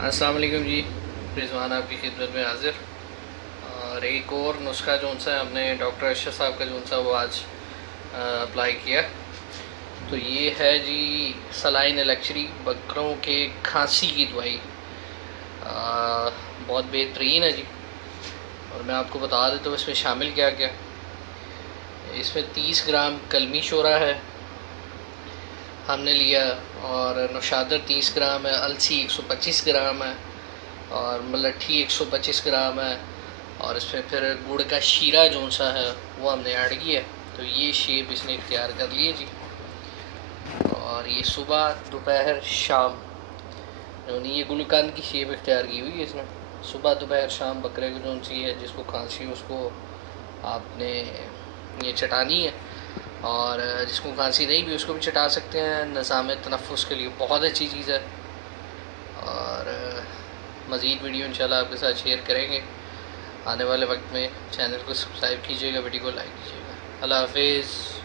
अस्सलाम वालेकुम जी। रिजवान आपकी खिदमत में हाजिर। और एक और नुस्खा जो सा हमने डॉक्टर अरशद साहब का जो सा वो आज अप्लाई किया। तो ये है जी सलाइन इलेक्ट्री बकरों के खांसी की दवाई। बहुत बेहतरीन है जी। और मैं आपको बता देता हूँ इसमें शामिल क्या क्या। इसमें 30 ग्राम कलमी शोरा है हमने लिया, और नौशादर 30 ग्राम है, अलसी 125 ग्राम है, और मलट्ठी 125 ग्राम है, और इसमें फिर गुड़ का शीरा जो सा है वो हमने ऐड किया। तो ये शेप इसने इख्तियार कर लिए जी। और ये सुबह दोपहर शाम यानी ये गुलकान की शेप इख्तियार की हुई है इसने। सुबह दोपहर शाम बकरे को जो सी है जिसको खांसी उसको आपने ये चटानी है, और जिसको खांसी नहीं भी उसको भी चटा सकते हैं। निज़ाम तनफ़ुस के लिए बहुत अच्छी चीज़ है। और मज़ीद वीडियो इंशाल्लाह आपके साथ शेयर करेंगे आने वाले वक्त में। चैनल को सब्सक्राइब कीजिएगा, वीडियो को लाइक कीजिएगा। अल्लाह हाफिज़।